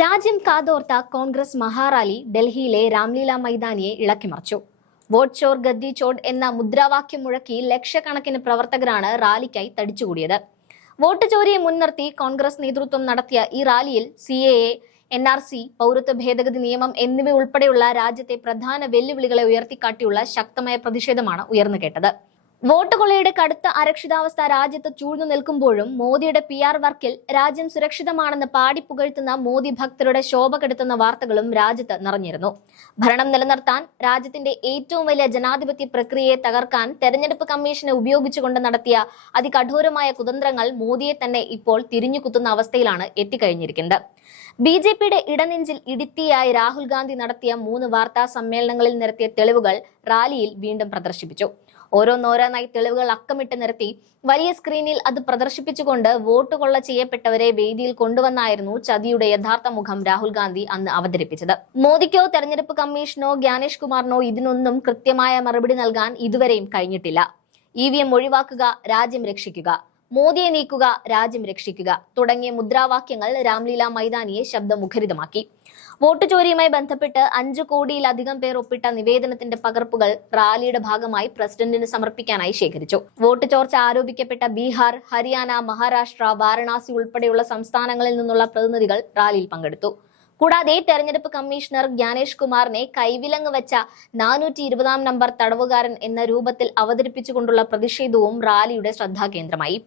രാജ്യം കാതോർത്ത കോൺഗ്രസ് മഹാറാലി ഡൽഹിയിലെ രാംലീല മൈതാനിയെ ഇളക്കിമറിച്ചു. വോട്ട് ചോർ ഗദ്ദി ചോട് എന്ന മുദ്രാവാക്യം മുഴക്കി ലക്ഷക്കണക്കിന് പ്രവർത്തകരാണ് റാലിക്കായി തടിച്ചുകൂടിയത്. വോട്ട് ചോരിയെ മുൻനിർത്തി കോൺഗ്രസ് നേതൃത്വം നടത്തിയ ഈ റാലിയിൽ CAA, NRC, പൗരത്വ ഭേദഗതി നിയമം എന്നിവയുൾപ്പെടെയുള്ള രാജ്യത്തെ പ്രധാന വെല്ലുവിളികളെ ഉയർത്തിക്കാട്ടിയുള്ള ശക്തമായ പ്രതിഷേധമാണ് ഉയർന്നു കേട്ടത്. വോട്ട് കൊള്ളയുടെ കടുത്ത അരക്ഷിതാവസ്ഥ രാജ്യത്ത് ചൂഴ്ന്നു നിൽക്കുമ്പോഴും മോദിയുടെ PR വർക്കിൽ രാജ്യം സുരക്ഷിതമാണെന്ന് പാടിപ്പുകഴ്ത്തുന്ന മോദി ഭക്തരുടെ ശോഭ കെടുത്തുന്ന വാർത്തകളും രാജ്യത്ത് നിറഞ്ഞിരുന്നു. ഭരണം നിലനിർത്താൻ രാജ്യത്തിന്റെ ഏറ്റവും വലിയ ജനാധിപത്യ പ്രക്രിയയെ തകർക്കാൻ തെരഞ്ഞെടുപ്പ് കമ്മീഷനെ ഉപയോഗിച്ചുകൊണ്ട് നടത്തിയ അതികഠോരമായ കുതന്ത്രങ്ങൾ മോദിയെ തന്നെ ഇപ്പോൾ തിരിഞ്ഞുകുത്തുന്ന അവസ്ഥയിലാണ് എത്തിക്കഴിഞ്ഞിരിക്കുന്നത്. BJPയുടെ ഇടനെഞ്ചിൽ ഇടിത്തിയായി രാഹുൽ ഗാന്ധി നടത്തിയ 3 വാർത്താ സമ്മേളനങ്ങളിൽ നിരത്തിയ തെളിവുകൾ റാലിയിൽ വീണ്ടും പ്രദർശിപ്പിച്ചു. ഓരോന്നോരോന്നായി തെളിവുകൾ അക്കമിട്ട് നിരത്തി വലിയ സ്ക്രീനിൽ അത് പ്രദർശിപ്പിച്ചുകൊണ്ട് വോട്ട് കൊള്ള ചെയ്യപ്പെട്ടവരെ വേദിയിൽ കൊണ്ടുവന്നായിരുന്നു ചതിയുടെ യഥാർത്ഥ മുഖം രാഹുൽ ഗാന്ധി അന്ന് അവതരിപ്പിച്ചത്. മോദിക്കോ തെരഞ്ഞെടുപ്പ് കമ്മീഷനോ ജ്ഞാനേഷ് കുമാറിനോ ഇതിനൊന്നും കൃത്യമായ മറുപടി നൽകാൻ ഇതുവരെയും കഴിഞ്ഞിട്ടില്ല. EVM ഒഴിവാക്കുക, രാജ്യം രക്ഷിക്കുക, മോദിയെ നീക്കുക, രാജ്യം രക്ഷിക്കുക തുടങ്ങിയ മുദ്രാവാക്യങ്ങൾ രാംലീല മൈതാനിയെ ശബ്ദമുഖരിതമാക്കി. വോട്ട് ചോരിയുമായി ബന്ധപ്പെട്ട് 5 കോടിയിലധികം പേർ ഒപ്പിട്ട നിവേദനത്തിന്റെ പകർപ്പുകൾ റാലിയുടെ ഭാഗമായി പ്രസിഡന്റിന് സമർപ്പിക്കാനായി ശേഖരിച്ചു. വോട്ട് ചോർച്ച ആരോപിക്കപ്പെട്ട ബീഹാർ, ഹരിയാന, മഹാരാഷ്ട്ര, വാരണാസി ഉൾപ്പെടെയുള്ള സംസ്ഥാനങ്ങളിൽ നിന്നുള്ള പ്രതിനിധികൾ റാലിയിൽ പങ്കെടുത്തു. കൂടാതെ തെരഞ്ഞെടുപ്പ് കമ്മീഷണർ ജ്ഞാനേഷ് കുമാറിനെ കൈവിലങ്ങ് വെച്ച 420 നമ്പർ തടവുകാരൻ എന്ന രൂപത്തിൽ അവതരിപ്പിച്ചുകൊണ്ടുള്ള പ്രതിഷേധവും റാലിയുടെ ശ്രദ്ധാകേന്ദ്രമായി.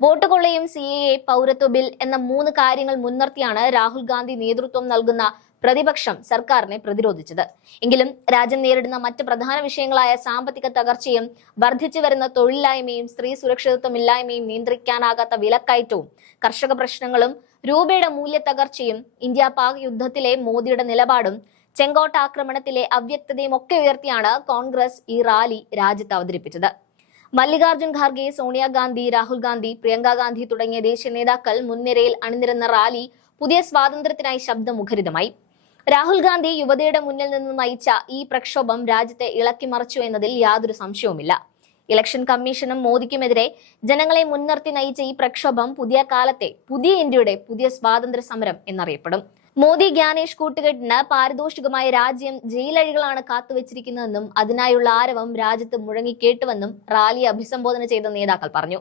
വോട്ട് കൊള്ളയും CAA, പൗരത്വ ബിൽ എന്ന 3 കാര്യങ്ങൾ മുൻനിർത്തിയാണ് രാഹുൽ ഗാന്ധി നേതൃത്വം നൽകുന്ന പ്രതിപക്ഷം സർക്കാരിനെ പ്രതിരോധിച്ചത്. എങ്കിലും രാജ്യം നേരിടുന്ന മറ്റ് പ്രധാന വിഷയങ്ങളായ സാമ്പത്തിക തകർച്ചയും വർദ്ധിച്ചു വരുന്ന തൊഴിലില്ലായ്മയും സ്ത്രീ സുരക്ഷിതത്വമില്ലായ്മയും നിയന്ത്രിക്കാനാകാത്ത വിലക്കയറ്റവും കർഷക പ്രശ്നങ്ങളും രൂപയുടെ മൂല്യത്തകർച്ചയും ഇന്ത്യ-പാക് യുദ്ധത്തിലെ മോദിയുടെ നിലപാടും ചെങ്കോട്ട ആക്രമണത്തിലെ അവ്യക്തതയും ഒക്കെ ഉയർത്തിയാണ് കോൺഗ്രസ് ഈ റാലി രാജ്യത്ത് അവതരിപ്പിച്ചത്. മല്ലികാർജുൻ ഖാർഗെ, സോണിയാഗാന്ധി, രാഹുൽ ഗാന്ധി, പ്രിയങ്ക ഗാന്ധി തുടങ്ങിയ ദേശീയ നേതാക്കൾ മുൻനിരയിൽ അണിനിരന്ന റാലി പുതിയ സ്വാതന്ത്ര്യത്തിനായി ശബ്ദമുഖരിതമായി. രാഹുൽ ഗാന്ധി യുവതയുടെ മുന്നിൽ നിന്ന് നയിച്ച ഈ പ്രക്ഷോഭം രാജ്യത്തെ ഇളക്കിമറിച്ചു എന്നതിൽ യാതൊരു സംശയവുമില്ല. ഇലക്ഷൻ കമ്മീഷനും മോദിക്കുമെതിരെ ജനങ്ങളെ മുൻനിർത്തി നയിച്ച ഈ പ്രക്ഷോഭം പുതിയ കാലത്തെ, പുതിയ ഇന്ത്യയുടെ പുതിയ സ്വാതന്ത്ര്യ സമരം എന്നറിയപ്പെടും. മോദി ജ്ഞാനേഷ് കൂട്ടുകെട്ടിന് പാരിതോഷികമായി രാജ്യം ജയിലഴികളാണ് കാത്തുവച്ചിരിക്കുന്നതെന്നും അതിനായുള്ള ആരവം രാജ്യത്ത് മുഴങ്ങിക്കേട്ടുവെന്നും റാലിയെ അഭിസംബോധന ചെയ്ത നേതാക്കൾ പറഞ്ഞു.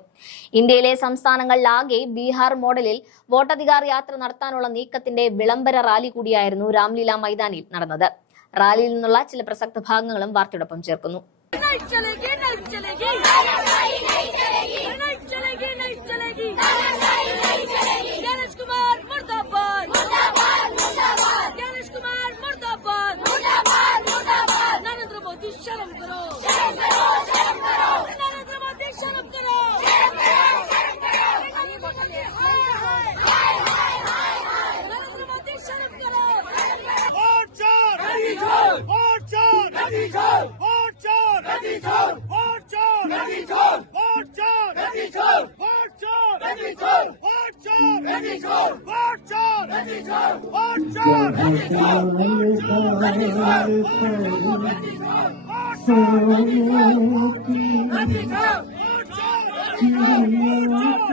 ഇന്ത്യയിലെ സംസ്ഥാനങ്ങളിലാകെ ബീഹാർ മോഡലിൽ വോട്ടധികാർ യാത്ര നടത്താനുള്ള നീക്കത്തിന്റെ വിളംബര റാലി കൂടിയായിരുന്നു രാംലീല മൈതാനിയിൽ നടന്നത്. റാലിയിൽ നിന്നുള്ള ചില പ്രസക്ത ഭാഗങ്ങളും വാർത്തയോടൊപ്പം ചേർക്കുന്നു. शर्म करो, नरेंद्र मोदी शर्म करो, नरेंद्र मोदी शर्म करो। वोट चोर, वोट चोर, वोट चोर, वोट चोर, वोट चोर, वोट चोर, वोट चोर, वोट चोर, वोट चोर।